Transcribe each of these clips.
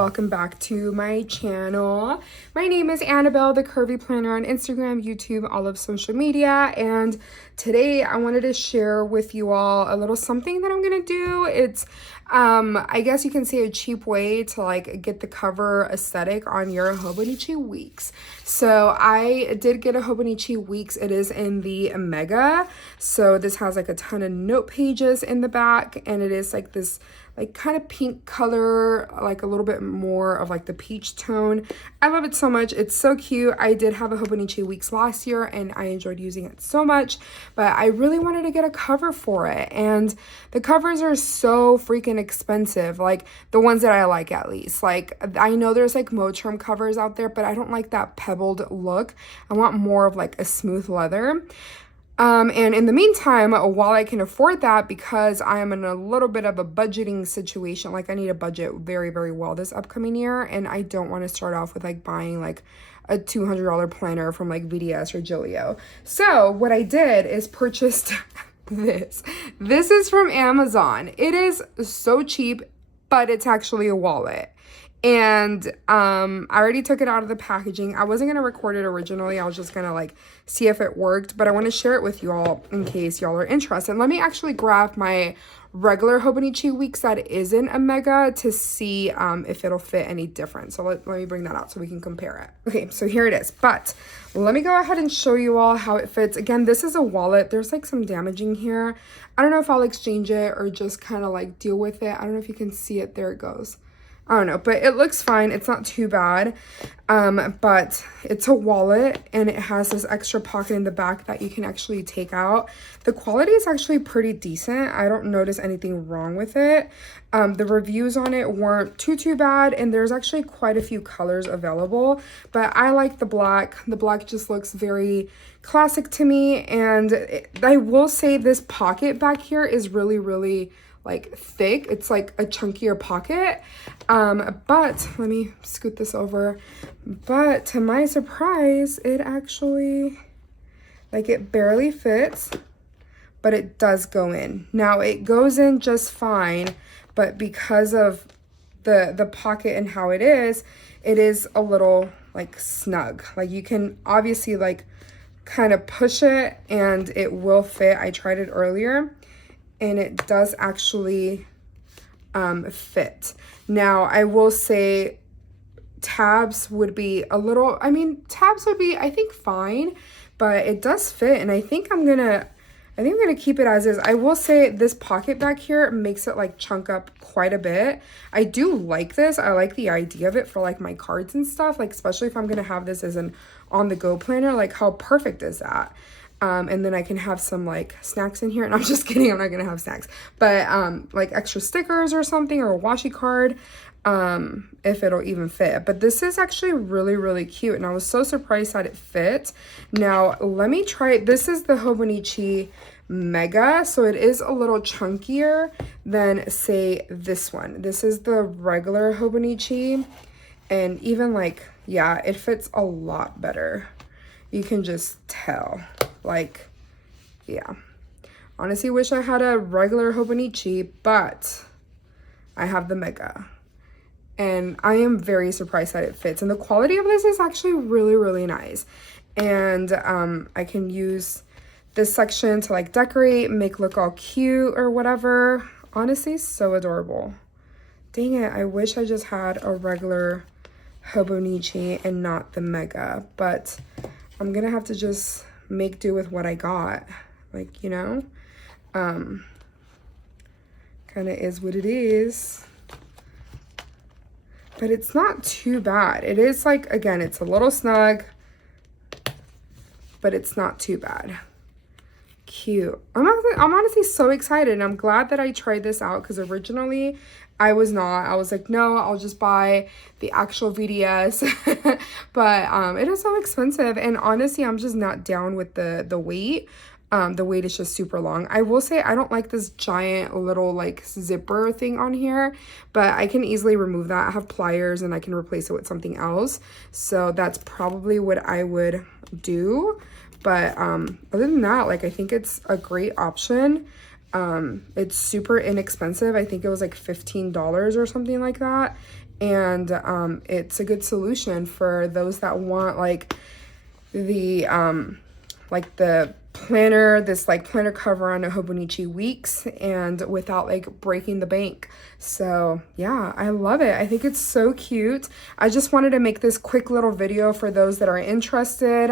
welcome back to my channel. My name is Annabelle, the Curvy Planner on Instagram, YouTube, all of social media, and today I wanted to share with you all a little something that I'm gonna do. It's I guess you can say a cheap way to like get the cover aesthetic on your Hobonichi weeks. So I did get a Hobonichi weeks. It is in the Mega. So this has like a ton of note pages in the back, and it is like this like kind of pink color, like a little bit more of like the peach tone. I love it so much. It's so cute. I did have a Hobonichi weeks last year and I enjoyed using it so much, but I really wanted to get a cover for it. And the covers are so freaking expensive, like the ones that I like at least. Like I know there's like Moterm covers out there, but I don't like that pebbled look. I want more of like a smooth leather. And in the meantime, while I can afford that, because I am in a little bit of a budgeting situation, like I need to budget very, very well this upcoming year, and I don't want to start off with like buying like a $200 planner from like VDS or Gilio. So what I did is purchased this. This is from Amazon. It is so cheap, but it's actually a wallet. And I already took it out of the packaging. I wasn't gonna record it originally. I was just gonna like see if it worked, but I want to share it with you all in case y'all are interested. Let me actually grab my regular Hobonichi weeks that isn't a Mega to see if it'll fit any different. So let me bring that out so we can compare it. Okay, so here it is, but let me go ahead and show you all how it fits. Again, this is a wallet. There's like some damaging here. I don't know if I'll exchange it or just kind of like deal with it. I don't know if you can see it. There it goes. I don't know, but it looks fine. It's not too bad, but it's a wallet and it has this extra pocket in the back that you can actually take out. The quality is actually pretty decent. I don't notice anything wrong with it. The reviews on it weren't too bad, and there's actually quite a few colors available, but I like the black. The black just looks very classic to me, and I will say this pocket back here is really like thick. It's like a chunkier pocket, but let me scoot this over. But to my surprise, it actually, like, it barely fits, but it does go in. Now it goes in just fine, but because of the pocket and how it is a little like snug. Like you can obviously like kind of push it and it will fit. I tried it earlier and it does actually fit. Now, I will say tabs would be a little, tabs would be, I think, fine, but it does fit, and I think I'm gonna keep it as is. I will say this pocket back here makes it like chunk up quite a bit. I do like this. I like the idea of it for like my cards and stuff, like especially if I'm gonna have this as an on-the-go planner. Like how perfect is that? And then I can have some like snacks in here, and I'm just kidding, I'm not gonna have snacks, but like extra stickers or something, or a washi card, if it'll even fit. But this is actually really cute, and I was so surprised that it fit. Now let me try it. This is the Hobonichi Mega, so it is a little chunkier than say this one. This is the regular Hobonichi, and even like, yeah, it fits a lot better. You can just tell. Like, yeah, honestly wish I had a regular Hobonichi, but I have the Mega, and I am very surprised that it fits, and the quality of this is actually really nice. And I can use this section to like decorate, make look all cute or whatever. Honestly, so adorable. Dang it, I wish I just had a regular Hobonichi and not the Mega, but I'm gonna have to just make do with what I got, like, you know, kind of is what it is, but it's not too bad. It is like, again, it's a little snug, but it's not too bad. Cute. I'm honestly so excited, and I'm glad that I tried this out, because originally I was not. I was like, no, I'll just buy the actual VDS. But it is so expensive, and honestly, I'm just not down with the weight. The weight is just super long. I will say I don't like this giant little like zipper thing on here, but I can easily remove that. I have pliers and I can replace it with something else. So that's probably what I would do. But other than that, like, I think it's a great option. It's super inexpensive. I think it was like $15 or something like that. and it's a good solution for those that want the planner, this like planner cover on a Hobonichi Weeks, and without like breaking the bank. So yeah, I love it. I think it's so cute. I just wanted to make this quick little video for those that are interested.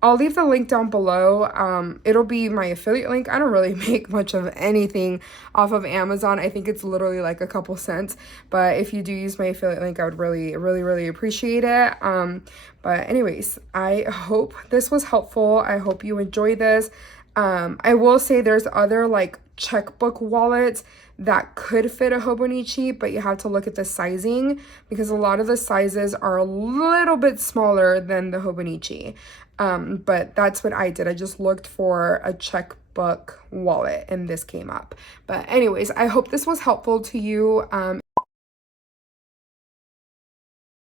I'll leave the link down below. It'll be my affiliate link. I don't really make much of anything off of Amazon. I think it's literally like a couple cents. But if you do use my affiliate link, I would really appreciate it. But anyways, I hope this was helpful. I hope you enjoy this. I will say there's other like checkbook wallets that could fit a Hobonichi, but you have to look at the sizing because a lot of the sizes are a little bit smaller than the Hobonichi. But that's what I did. I just looked for a checkbook wallet and this came up. But anyways, I hope this was helpful to you.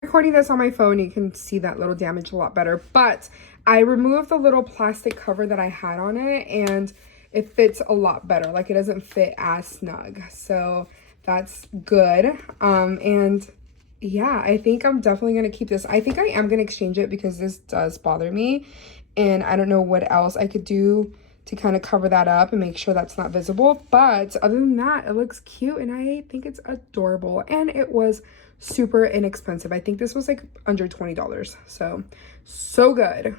Recording this on my phone, you can see that little damage a lot better, but I removed the little plastic cover that I had on it and it fits a lot better. Like, it doesn't fit as snug, so that's good. And yeah, I think I'm definitely gonna keep this. I think I am gonna exchange it because this does bother me, and I don't know what else I could do to kind of cover that up and make sure that's not visible. But other than that, it looks cute and I think it's adorable, and it was super inexpensive. I think this was like under $20, so good.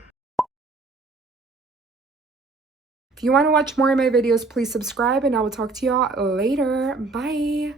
If you want to watch more of my videos, please subscribe, and I will talk to y'all later. Bye.